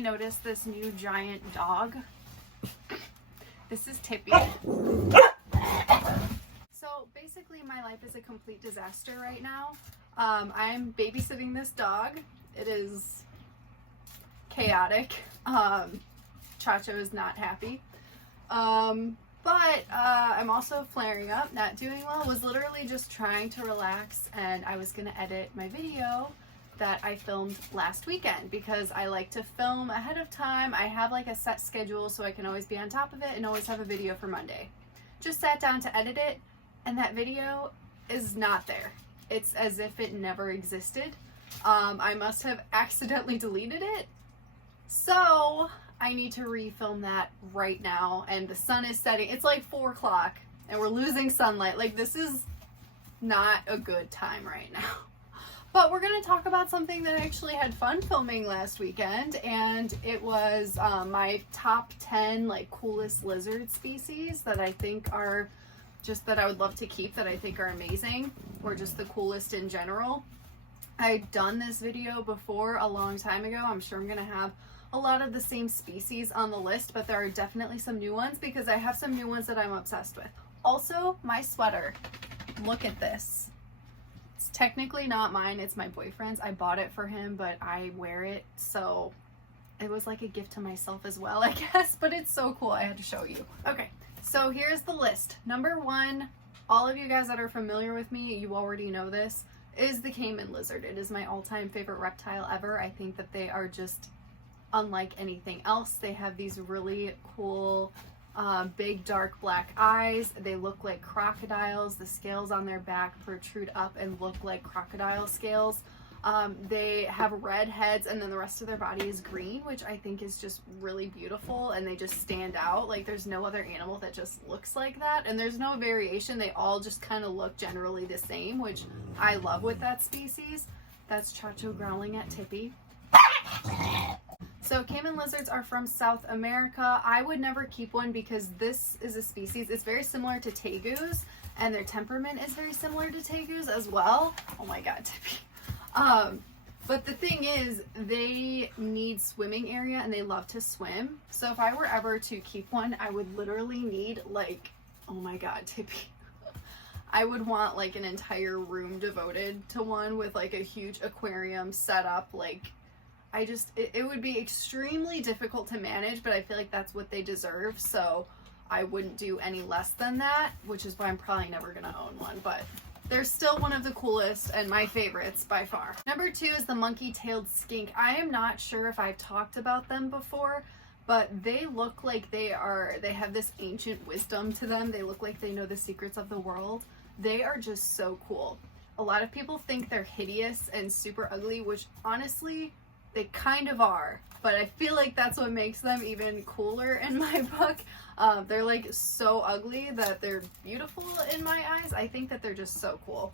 recently noticed this new giant dog. This is Tippy. So basically my life is a complete disaster right now. I'm babysitting this dog. It is chaotic. Chacho is not happy. But I'm also flaring up, not doing well. Was literally just trying to relax, and I was gonna edit my video that I filmed last weekend because I like to film ahead of time. I have like a set schedule so I can always be on top of it and always have a video for Monday. Just sat down to edit it, and that video is not there. It's as if it never existed. I must have accidentally deleted it. So I need to refilm that right now, and the sun is setting. It's like 4 o'clock and we're losing sunlight. Like, this is not a good time right now. But we're going to talk about something that I actually had fun filming last weekend, and it was my top 10 like coolest lizard species that I think are just that I would love to keep, that I think are amazing, or just the coolest in general. I'd done this video before a long time ago. I'm sure I'm going to have a lot of the same species on the list, but there are definitely some new ones because I have some new ones that I'm obsessed with. Also, my sweater. Look at this. It's technically not mine, it's my boyfriend's. I bought it for him, but I wear it, so it was like a gift to myself as well, I guess, but it's so cool. I had to show you. Okay, so here's the list. Number 1, all of you guys that are familiar with me, you already know this, is the Cayman Lizard. It is my all-time favorite reptile ever. I think that they are just unlike anything else. They have these really cool big dark black eyes. They look like crocodiles. The scales on their back protrude up and look like crocodile scales. They have red heads, and then the rest of their body is green, which I think is just really beautiful, and they just stand out. Like, there's no other animal that just looks like that, and there's no variation. They all just kind of look generally the same, which I love with that species. That's Chacho growling at Tippy. So Cayman lizards are from South America. I would never keep one because this is a species, it's very similar to tegus, and their temperament is very similar to tegus as well. Oh my god, Tippy. But the thing is, they need swimming area and they love to swim. So if I were ever to keep one, I would literally need like, oh my god, Tippy. I would want like an entire room devoted to one with like a huge aquarium set up. Like, it would be extremely difficult to manage, but I feel like that's what they deserve, so I wouldn't do any less than that, which is why I'm probably never gonna own one, but they're still one of the coolest and my favorites by far. Number 2 is the monkey-tailed skink. I am not sure if I've talked about them before, but they look like they have this ancient wisdom to them. They look like they know the secrets of the world. They are just so cool. A lot of people think they're hideous and super ugly, which honestly, they kind of are, but I feel like that's what makes them even cooler in my book. They're like so ugly that they're beautiful in my eyes. I think that they're just so cool.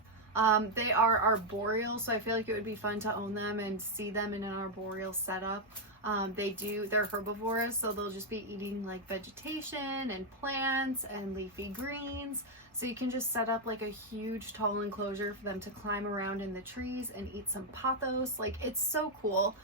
They are arboreal, so I feel like it would be fun to own them and see them in an arboreal setup. They're herbivorous, so they'll just be eating like vegetation and plants and leafy greens. So you can just set up like a huge tall enclosure for them to climb around in the trees and eat some pothos. Like, it's so cool.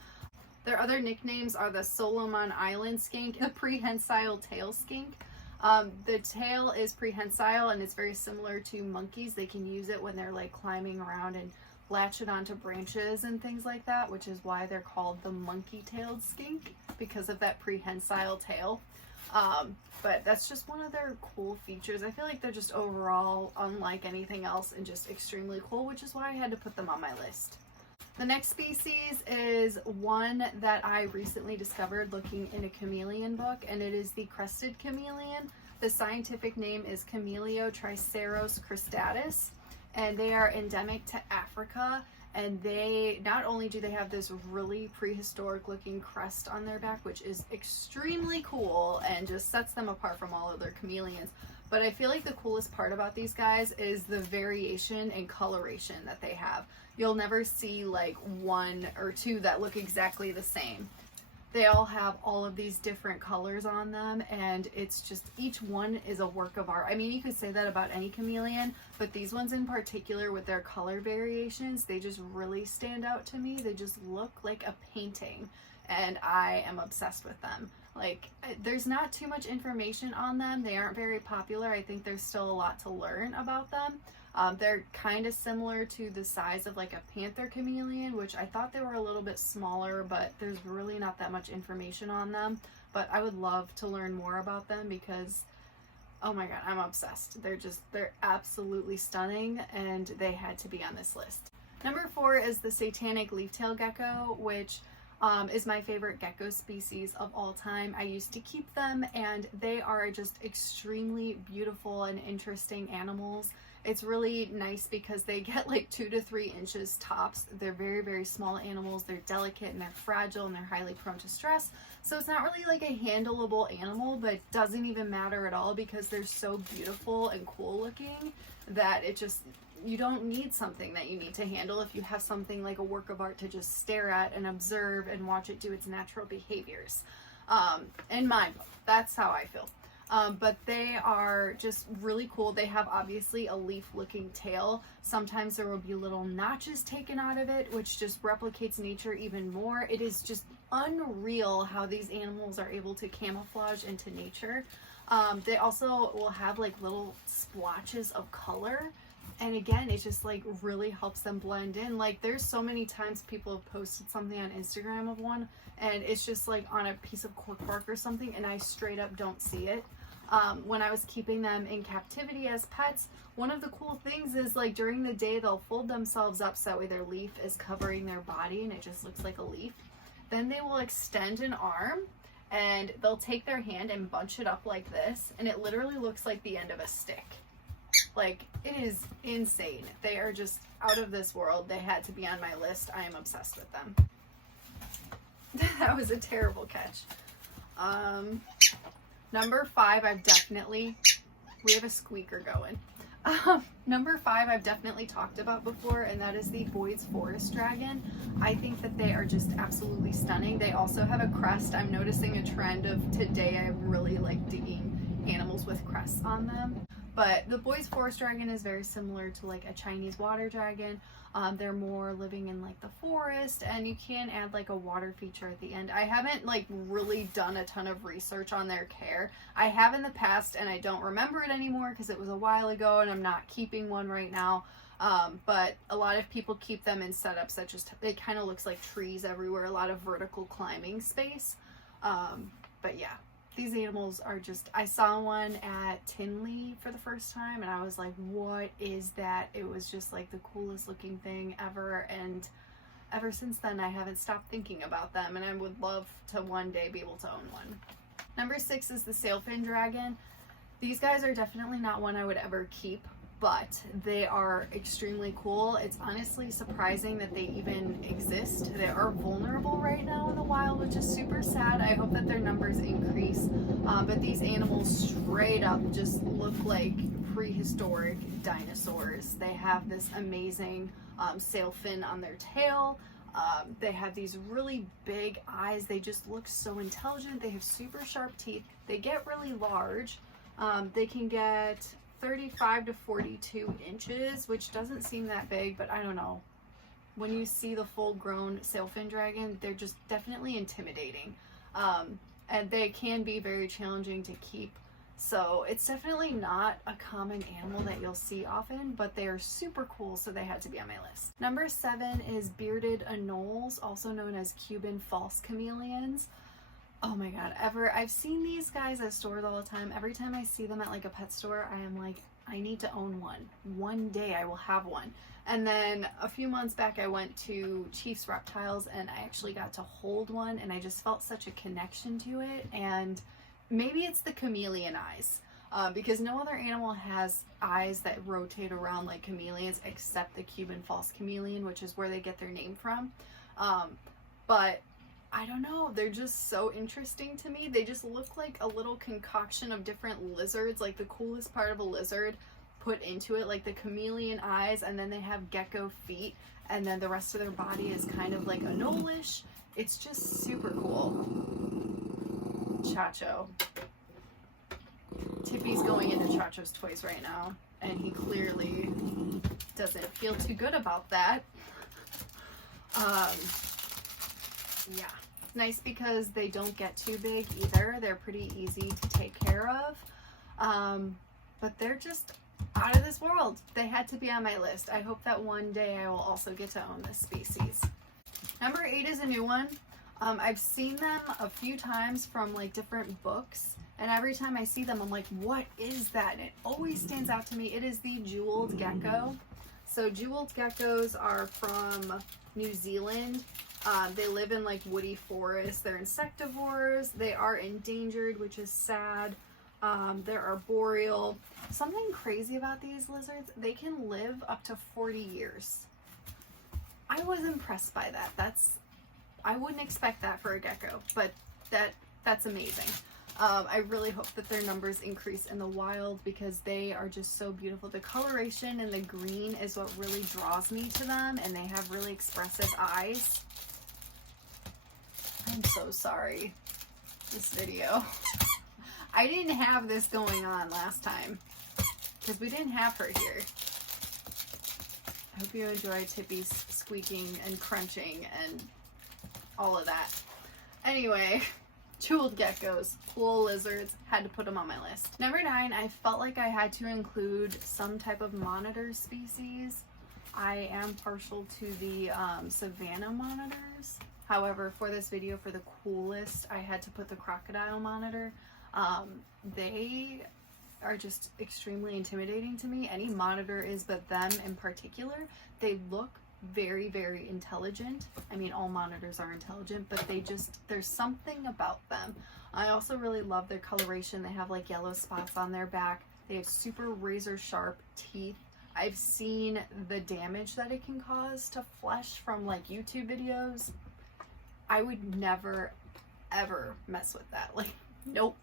Their other nicknames are the Solomon Island skink, the prehensile tail skink. The tail is prehensile and it's very similar to monkeys. They can use it when they're like climbing around and latch it onto branches and things like that, which is why they're called the monkey-tailed skink, because of that prehensile tail. But that's just one of their cool features. I feel like they're just overall unlike anything else and just extremely cool, which is why I had to put them on my list. The next species is one that I recently discovered looking in a chameleon book, and it is the Crested Chameleon. The scientific name is Cameleo triceros cristatus, and they are endemic to Africa. And they, not only do they have this really prehistoric looking crest on their back, which is extremely cool and just sets them apart from all other chameleons, but I feel like the coolest part about these guys is the variation and coloration that they have. You'll never see like 1 or 2 that look exactly the same. They all have all of these different colors on them, and it's just, each one is a work of art. I mean, you could say that about any chameleon, but these ones in particular with their color variations, they just really stand out to me. They just look like a painting. and I am obsessed with them. Like, there's not too much information on them. They aren't very popular. I think there's still a lot to learn about them. They're kind of similar to the size of like a panther chameleon, which I thought they were a little bit smaller, but there's really not that much information on them. But I would love to learn more about them because, oh my god, I'm obsessed. They're absolutely stunning, and they had to be on this list. Number 4 is the Satanic leaf-tailed gecko, which is my favorite gecko species of all time. I used to keep them, and they are just extremely beautiful and interesting animals. It's really nice because they get like 2 to 3 inches tops. They're very, very small animals. They're delicate and they're fragile and they're highly prone to stress. So it's not really like a handleable animal, but it doesn't even matter at all because they're so beautiful and cool looking that it just, you don't need something that you need to handle if you have something like a work of art to just stare at and observe and watch it do its natural behaviors. In my book, that's how I feel. But they are just really cool. They have obviously a leaf looking tail. Sometimes there will be little notches taken out of it, which just replicates nature even more. It is just unreal how these animals are able to camouflage into nature. They also will have like little splotches of color. And again, it just like really helps them blend in. Like, there's so many times people have posted something on Instagram of one, and it's just like on a piece of cork bark or something, and I straight up don't see it. When I was keeping them in captivity as pets, one of the cool things is like during the day they'll fold themselves up so that way their leaf is covering their body and it just looks like a leaf. Then they will extend an arm and they'll take their hand and bunch it up like this, and it literally looks like the end of a stick. Like, it is insane. They are just out of this world. They had to be on my list. I am obsessed with them. That was a terrible catch. Number 5, we have a squeaker going. Number 5 I've definitely talked about before, and that is the Boyd's Forest Dragon. I think that they are just absolutely stunning. They also have a crest. I'm noticing a trend of today. I'm really like digging animals with crests on them. But the Boyd's Forest Dragon is very similar to like a Chinese water dragon. They're more living in like the forest, and you can add like a water feature at the end. I haven't like really done a ton of research on their care. I have in the past, and I don't remember it anymore because it was a while ago and I'm not keeping one right now. But a lot of people keep them in setups such as, it kind of looks like trees everywhere, a lot of vertical climbing space. But yeah. These animals are just, I saw one at Tinley for the first time and I was like, what is that? It was just like the coolest looking thing ever, and ever since then I haven't stopped thinking about them, and I would love to one day be able to own one. Number 6 is the Sailfin Dragon. These guys are definitely not one I would ever keep, but they are extremely cool. It's honestly surprising that they even exist. They are vulnerable right now in the wild, which is super sad. I hope that their numbers increase. But these animals straight up just look like prehistoric dinosaurs. They have this amazing sail fin on their tail. They have these really big eyes. They just look so intelligent. They have super sharp teeth. They get really large. They can get 35 to 42 inches, which doesn't seem that big, but I don't know. When you see the full-grown Sailfin Dragon, they're just definitely intimidating. And they can be very challenging to keep. So it's definitely not a common animal that you'll see often, but they are super cool, so they had to be on my list. Number 7 is bearded anoles, also known as Cuban false chameleons. Oh my god, I've seen these guys at stores all the time. Every time I see them at like a pet store, I am like, I need to own one. One day I will have one. And then a few months back I went to Chief's Reptiles and I actually got to hold one, and I just felt such a connection to it. And maybe it's the chameleon eyes, because no other animal has eyes that rotate around like chameleons except the Cuban false chameleon, which is where they get their name from. But I don't know, they're just so interesting to me. They just look like a little concoction of different lizards, like the coolest part of a lizard put into it, like the chameleon eyes, and then they have gecko feet, and then the rest of their body is kind of like anole-ish. It's just super cool. Chacho. Tippy's going into Chacho's toys right now, and he clearly doesn't feel too good about that. Yeah. Nice because they don't get too big either. They're pretty easy to take care of. But they're just out of this world. They had to be on my list. I hope that one day I will also get to own this species. Number 8 is a new one. I've seen them a few times from like different books, and every time I see them I'm like, what is that? And it always stands out to me. It is the jeweled gecko. So jeweled geckos are from New Zealand. They live in like woody forests. They're insectivores. They are endangered, which is sad. They're arboreal. Something crazy about these lizards, they can live up to 40 years. I was impressed by that. I wouldn't expect that for a gecko, but that's amazing. I really hope that their numbers increase in the wild because they are just so beautiful. The coloration and the green is what really draws me to them, and they have really expressive eyes. I'm so sorry, this video. I didn't have this going on last time because we didn't have her here. I hope you enjoy Tippy's squeaking and crunching and all of that. Anyway, jeweled geckos, cool lizards, had to put them on my list. Number 9, I felt like I had to include some type of monitor species. I am partial to the savanna monitors. However, for this video, for the coolest, I had to put the crocodile monitor. They are just extremely intimidating to me. Any monitor is, but them in particular, they look very, very intelligent. I mean, all monitors are intelligent, but there's something about them. I also really love their coloration. They have like yellow spots on their back. They have super razor sharp teeth. I've seen the damage that it can cause to flesh from like YouTube videos. I would never, ever mess with that. Like, nope.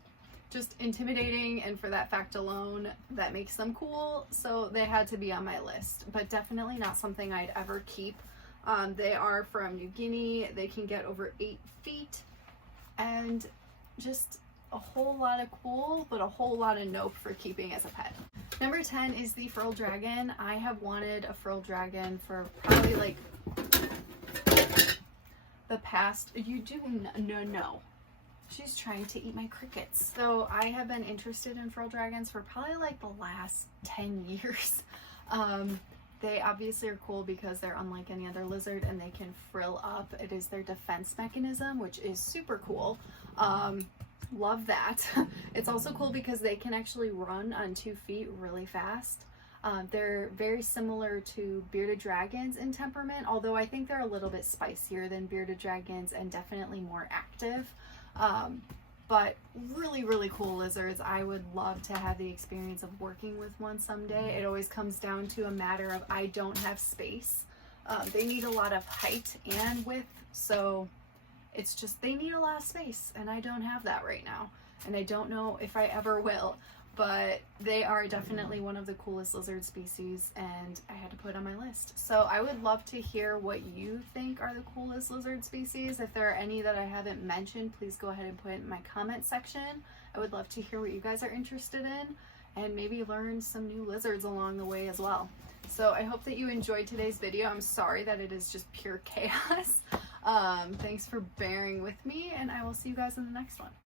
Just intimidating, and for that fact alone, that makes them cool, so they had to be on my list, but definitely not something I'd ever keep. They are from New Guinea. They can get over 8 feet, and just a whole lot of cool, but a whole lot of nope for keeping as a pet. Number 10 is the Furl Dragon. I have wanted a Furl Dragon for probably like the past, no. She's trying to eat my crickets. So I have been interested in Furl Dragons for probably like the last 10 years. They obviously are cool because they're unlike any other lizard and they can frill up. It is their defense mechanism, which is super cool. Love that. It's also cool because they can actually run on 2 feet really fast. They're very similar to bearded dragons in temperament, although I think they're a little bit spicier than bearded dragons and definitely more active. But really, really cool lizards. I would love to have the experience of working with one someday. It always comes down to a matter of I don't have space. They need a lot of height and width, so it's just they need a lot of space, and I don't have that right now, and I don't know if I ever will. But they are definitely one of the coolest lizard species, and I had to put it on my list. So I would love to hear what you think are the coolest lizard species. If there are any that I haven't mentioned, please go ahead and put it in my comment section. I would love to hear what you guys are interested in, and maybe learn some new lizards along the way as well. So I hope that you enjoyed today's video. I'm sorry that it is just pure chaos. Thanks for bearing with me, and I will see you guys in the next one.